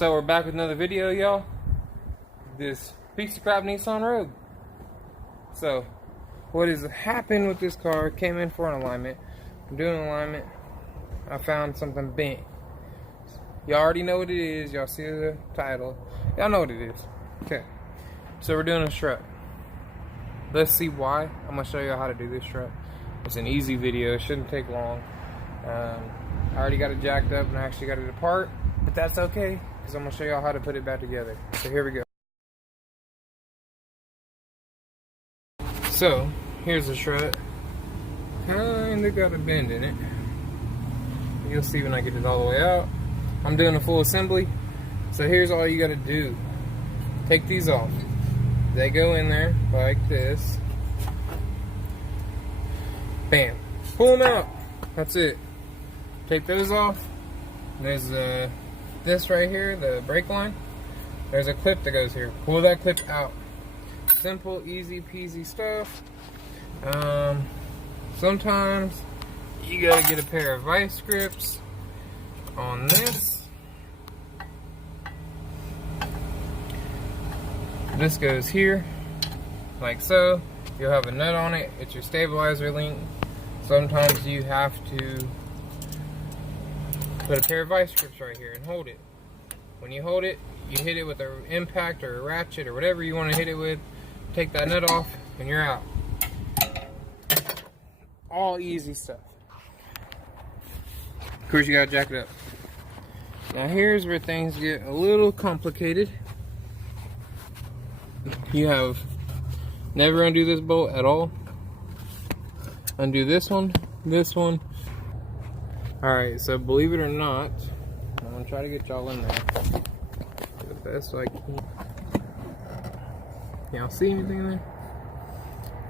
So we're back with another video, y'all. This piece of crap Nissan Rogue. So, what has happened with this car? Came in for an alignment. I'm doing an alignment. I found something bent. Y'all already know what it is. Y'all see the title. Y'all know what it is. Okay. So we're doing a strut. Let's see why. I'm gonna show you how to do this strut. It's an easy video. It shouldn't take long. I already got it jacked up and I actually got it apart, but that's okay because I'm gonna show y'all how to put it back together. So here we go. So here's the strut. Kinda got a bend in it. You'll see when I get it all the way out. I'm doing a full assembly. So here's all you gotta do. Take these off. They go in there like this. Bam. Pull them out. That's it. Take those off. There's this right here, the brake line. There's a clip that goes here. Pull that clip out. Simple, easy peasy stuff. Sometimes you gotta get a pair of vice grips on this. This goes here, like so. You'll have a nut on it. It's your stabilizer link. Sometimes you have to put a pair of vice grips right here and hold it. When you hold it, you hit it with an impact or a ratchet or whatever you want to hit it with. Take that nut off and you're out. All easy stuff. Of course, you gotta jack it up. Now here's where things get a little complicated. You have never undo this bolt at all. Undo this one, this one. Alright, so believe it or not, I'm gonna try to get y'all in there the best I can. Y'all see anything there?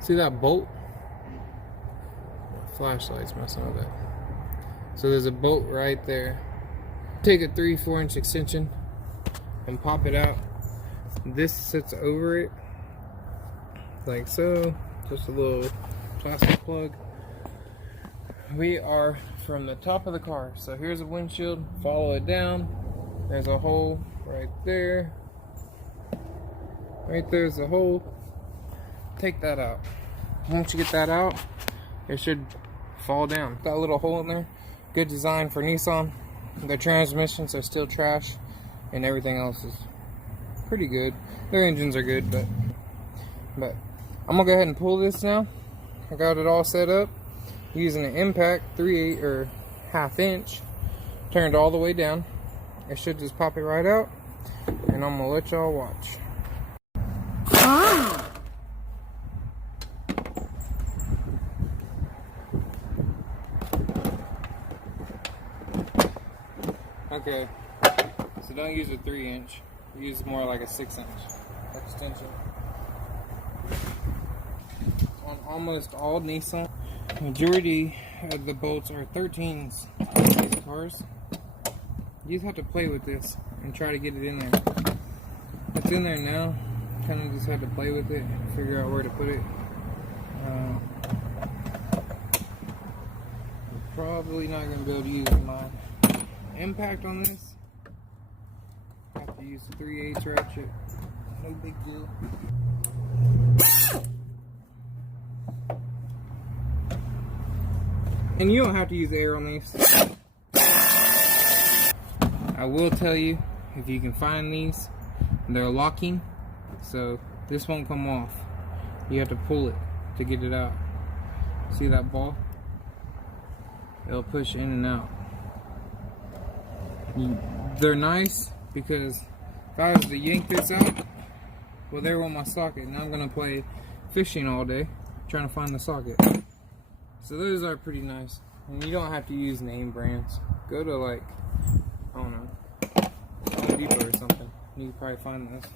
See that bolt? The flashlight's messing with that. So there's a bolt right there. Take a 3-4 inch extension and pop it out. This sits over it like so. Just a little plastic plug. We are from the top of the car. So here's a windshield. Follow it down. There's a hole right there. Right there's a hole. Take that out. Once you get that out, it should fall down. Got a little hole in there. Good design for Nissan. Their transmissions are still trash, and everything else is pretty good. Their engines are good, but I'm gonna go ahead and pull this now. I got it all set up using an impact 3/8 or 1/2 inch, turned all the way down. It should just pop it right out, and I'm gonna let y'all watch. Okay, so don't use a 3 inch. Use more like a 6 inch extension. On almost all Nissan, majority of the bolts are 13s on these cars. You just have to play with this and try to get it in there. It's in there now. Kind of just had to play with it, figure out where to put it. Probably not going to be able to use my impact on this. Have to use the 3/8 ratchet. No big deal. And you don't have to use air on these. I will tell you, if you can find these, they're locking, so this won't come off. You have to pull it to get it out. See that ball? It'll push in and out. They're nice because if I was to yank this out, well, there went my socket. Now I'm gonna play fishing all day trying to find the socket. So those are pretty nice, and you don't have to use name brands. Go to, like, I don't know, Home Depot or something. You can probably find this.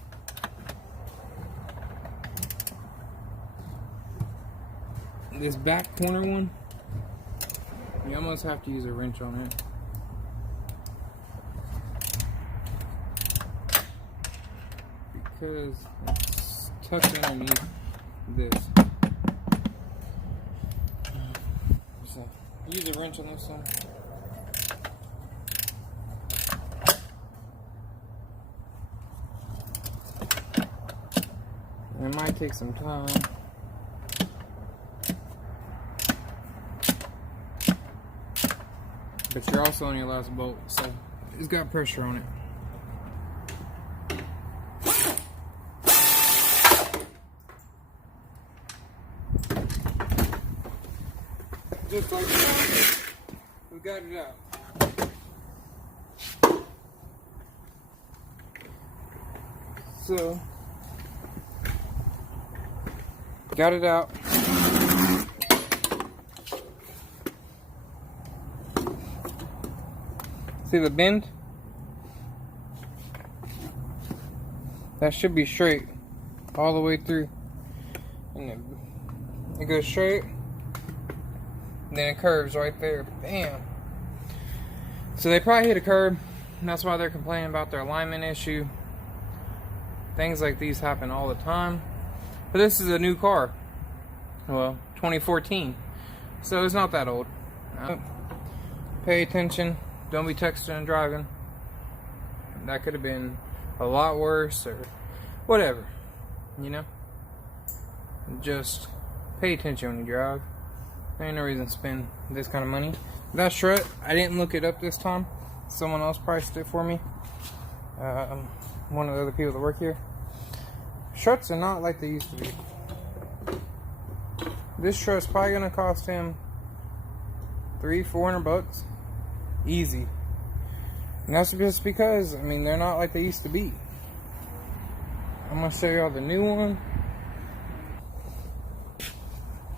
This back corner one, you almost have to use a wrench on it. Because it's tucked underneath this. So use a wrench on this one. It might take some time. But you're also on your last bolt, so it's got pressure on it. Just like that, we got it out. So, got it out. See the bend? That should be straight all the way through. And it goes straight. And then it curves right there. Bam. So they probably hit a curb. And that's why they're complaining about their alignment issue. Things like these happen all the time. But this is a new car. Well, 2014. So it's not that old. Pay attention. Don't be texting and driving. That could have been a lot worse or whatever. You know? Just pay attention when you drive. There ain't no reason to spend this kind of money. That strut, I didn't look it up this time. Someone else priced it for me. One of the other people that work here. Struts are not like they used to be. This strut's probably gonna cost him $300-400 easy. And that's just because, I mean, they're not like they used to be. I'm gonna show y'all the new one.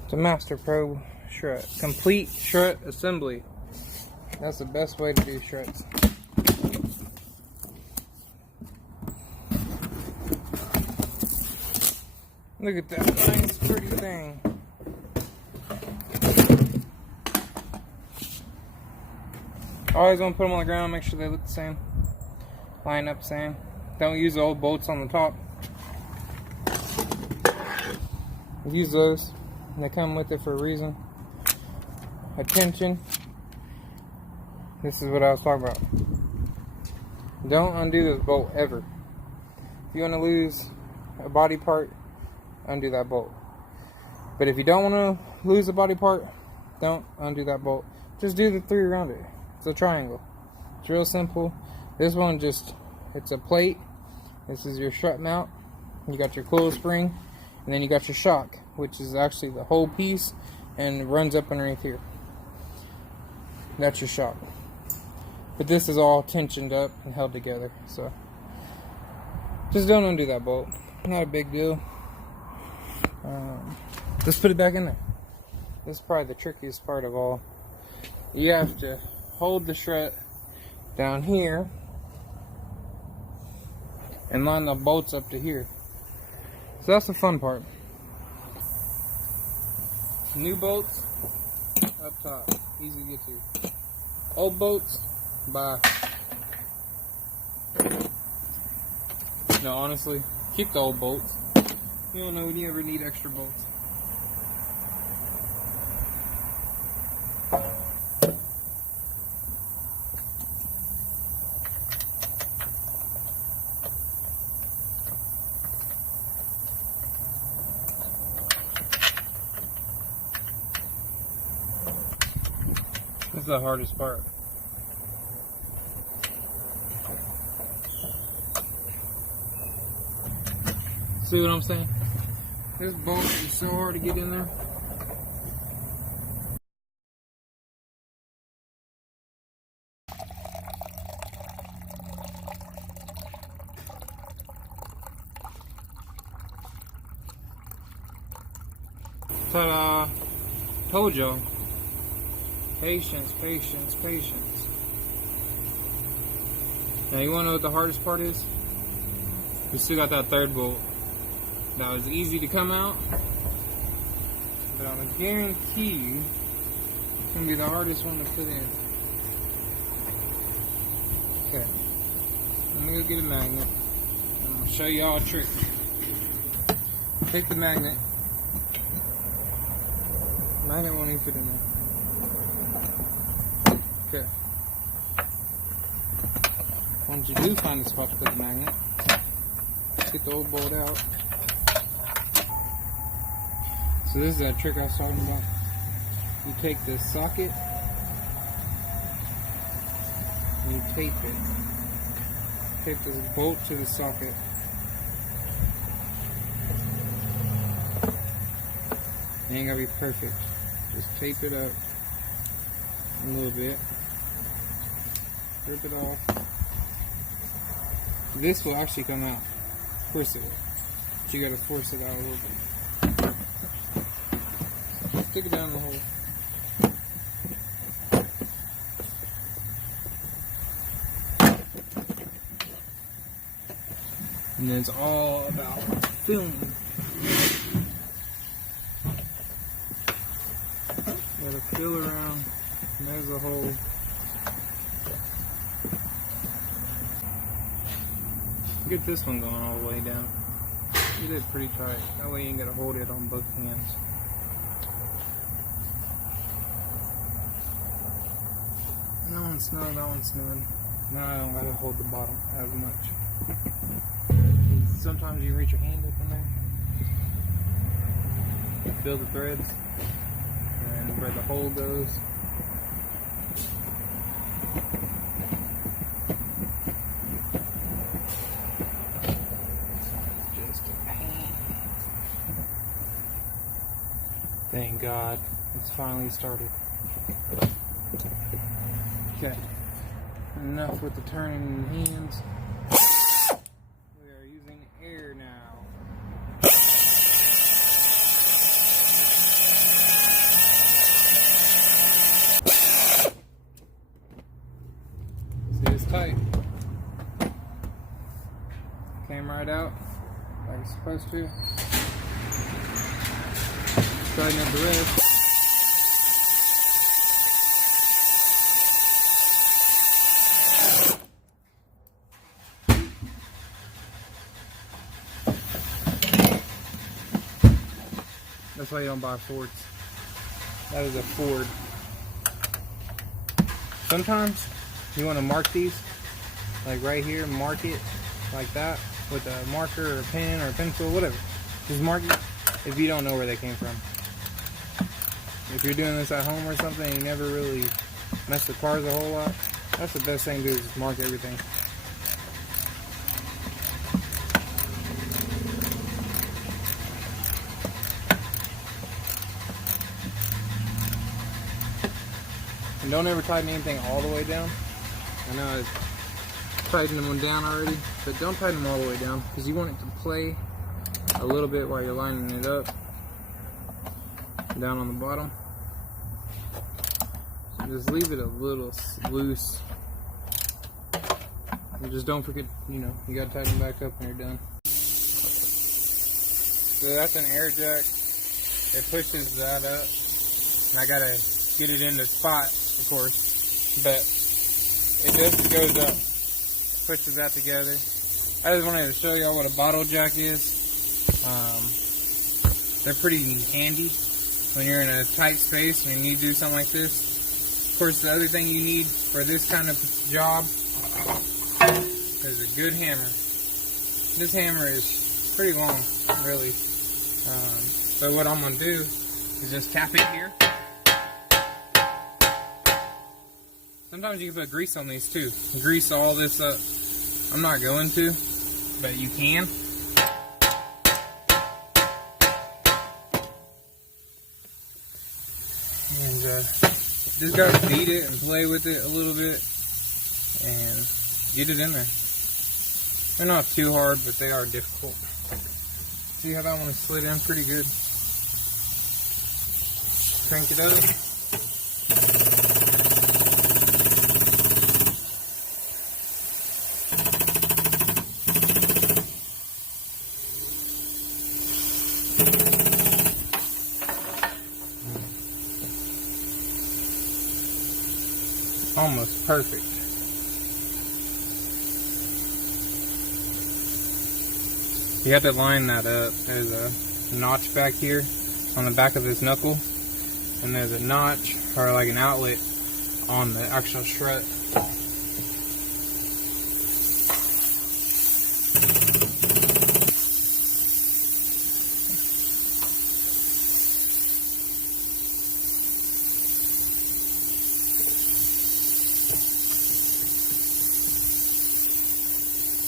It's a Master Pro strut. Complete strut assembly. That's the best way to do struts. Look at that nice pretty thing. Always want to put them on the ground, make sure they look the same. Line up the same. Don't use the old bolts on the top. Use those. They come with it for a reason. Attention. This is what I was talking about. Don't undo this bolt ever. If you want to lose a body part, undo that bolt. But if you don't want to lose a body part, don't undo that bolt. Just do the 3 around it. It's a triangle. It's real simple. This one just, it's a plate. This is your strut mount. You got your coil spring, and then you got your shock, which is actually the whole piece and runs up underneath here. That's your shock. But this is all tensioned up and held together. So just don't undo that bolt. Not a big deal. Let's put it back in there. This is probably the trickiest part of all. You have to hold the strut down here and line the bolts up to here. So that's the fun part. New bolts up top, easy to get to. Old bolts, bye. No, honestly, keep the old bolts. You don't know when you ever need extra bolts. This is the hardest part. See what I'm saying? This bolt is so hard to get in there. Ta-da! Told y'all. Patience, patience, patience. Now you wanna know what the hardest part is? We still got that third bolt. Now it's easy to come out, but I'm gonna guarantee you it's gonna be the hardest one to put in. Okay, let me go get a magnet. I'm gonna show y'all a trick. Take the magnet. Magnet won't even fit in there. Okay. Once you do find a spot to put the magnet, get the old bolt out. So this is that trick I was talking about. You take this socket and you tape it. Tape this bolt to the socket. It ain't gotta be perfect. Just tape it up a little bit. Rip it off. This will actually come out. Of course it will. But you gotta force it out a little bit. Stick it down the hole. And then it's all about filling. Gotta fill around. And there's a hole. Get this one going all the way down. Get it pretty tight. That way you ain't gotta hold it on both hands. That one's snug, that one's snug. Now I don't gotta hold the bottom as much. Sometimes you reach your hand up in there. Feel the threads. And where the hole goes. Thank God, it's finally started. Okay, enough with the turning hands. We are using air now. See, it's tight. Came right out like it's supposed to. Tighten up the rest. That's why you don't buy Fords. That is a Ford. Sometimes you want to mark these, like right here, mark it like that with a marker or a pen or a pencil, whatever. Just mark it if you don't know where they came from. If you're doing this at home or something and you never really mess with cars a whole lot, that's the best thing to do is just mark everything. And don't ever tighten anything all the way down. I know I've tightened them down already, but don't tighten them all the way down because you want it to play a little bit while you're lining it up down on the bottom. So just leave it a little loose. And just don't forget, you know, you gotta tighten back up when you're done. So that's an air jack. It pushes that up. And I gotta get it in the spot, of course. But it just goes up. Pushes that together. I just wanted to show y'all what a bottle jack is. They're pretty handy when you're in a tight space and you need to do something like this. Of course, the other thing you need for this kind of job is a good hammer. This hammer is pretty long, really. So what I'm going to do is just tap it here. Sometimes you can put grease on these too. Grease all this up. I'm not going to, but you can. And just gotta beat it and play with it a little bit and get it in there. They're not too hard, but they are difficult. See how that one is slid in pretty good? Crank it up. Almost perfect. You have to line that up. There's a notch back here on the back of this knuckle, and there's a notch or like an outlet on the actual strut.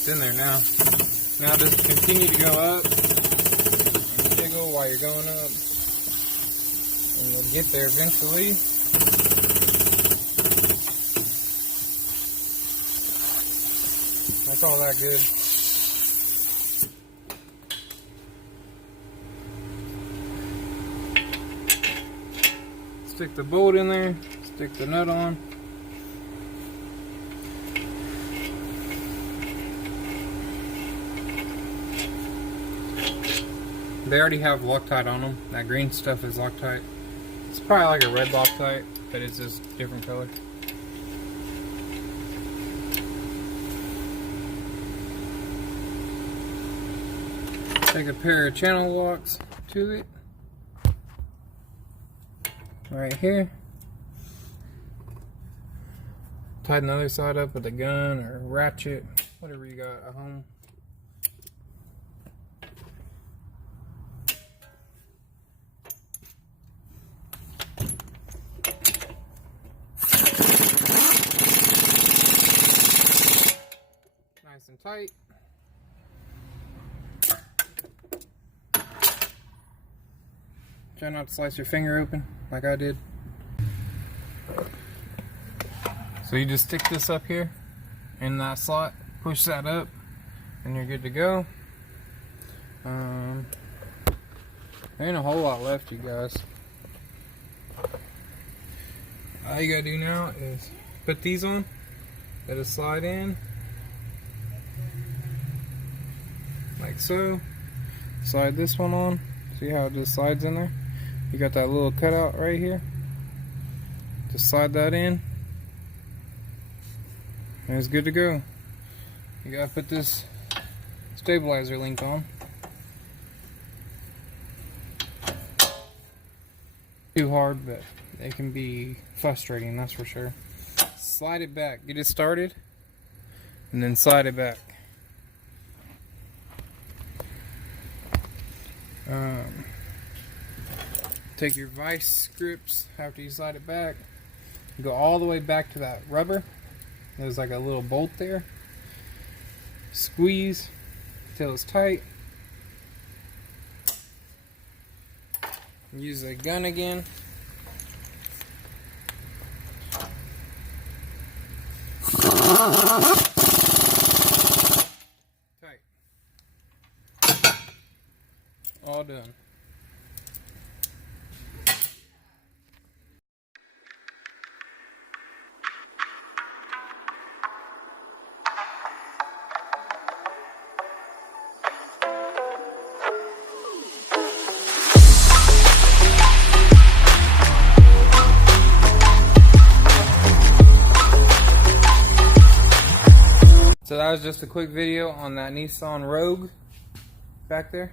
it's in there now. Now just continue to go up and jiggle while you're going up, and you'll get there eventually. That's all that good. Stick the bolt in there, stick the nut on. They already have Loctite on them. That green stuff is Loctite. It's probably like a red Loctite, but it's just different color. Take a pair of channel locks to it. Right here. Tighten the other side up with a gun or a ratchet, whatever you got at home. Nice and tight. Try not to slice your finger open like I did. So you just stick this up here in that slot, push that up, and you're good to go. There ain't a whole lot left, you guys. All you gotta do now is put these on, let it slide in, like so. Slide this one on, see how it just slides in there? You got that little cutout right here. Just slide that in, and it's good to go. You gotta put this stabilizer link on. Too hard, but it can be frustrating, that's for sure. Slide it back, get it started, and then slide it back. Take your vice grips after you slide it back, go all the way back to that rubber. There's like a little bolt there. Squeeze until it's tight. Use the gun again. Tight. All done. So that was just a quick video on that Nissan Rogue back there.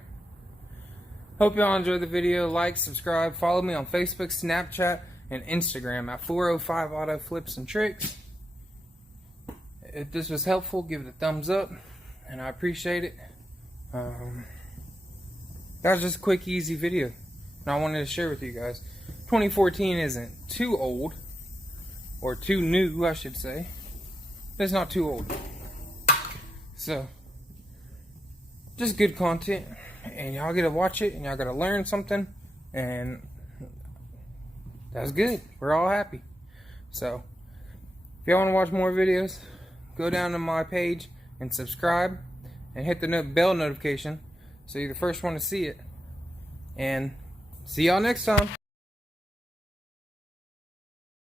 Hope y'all enjoyed the video. Like, subscribe, follow me on Facebook, Snapchat, and Instagram at 405 Auto Flips and Tricks. If this was helpful, give it a thumbs up, and I appreciate it. That was just a quick, easy video, and I wanted to share with you guys. 2014 isn't too old, or too new, I should say. It's not too old. So, just good content, and y'all get to watch it, and y'all got to learn something, and that's good. We're all happy. So, if y'all want to watch more videos, go down to my page and subscribe, and hit the bell notification so you're the first one to see it. And see y'all next time.